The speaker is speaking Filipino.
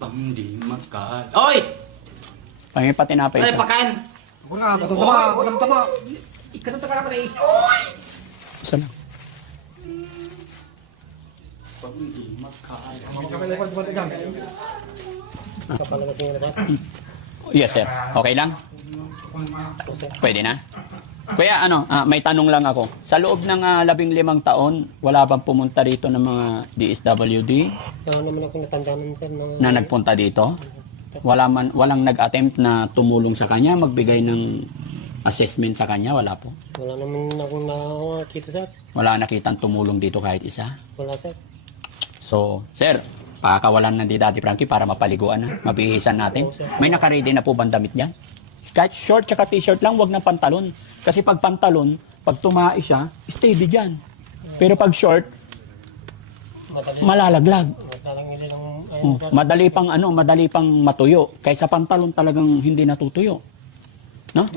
Pang di magka... Oy! Pangin pa tinapay Ay, siya. pakan! Ako na, patama. Ikanong taga na pa eh. Saan na? Pang di magka... Yes, sir. Okay lang? Pwede na? Kuya, may tanong lang ako. Sa loob ng 15 taon, wala bang pumunta rito ng mga DSWD Wala naman ako natandaan sir. na nagpunta dito? Walang nag-attempt na tumulong sa kanya, magbigay ng assessment sa kanya? Wala po. Wala naman ako nakakita sir. Wala nakitang tumulong dito kahit isa. Wala sir. So, sir, pakakawalan na di Daddy Frankie para mapaliguan na, mabihisan natin. May nakaready na po bang damit dyan? Kahit short tsaka t-shirt lang, wag ng pantalon. Kasi pag pantalon, pag tumai siya, steady dyan. Pero pag short, malalaglag. Madali pang matuyo. Kaysa pantalon talagang hindi natutuyo. No?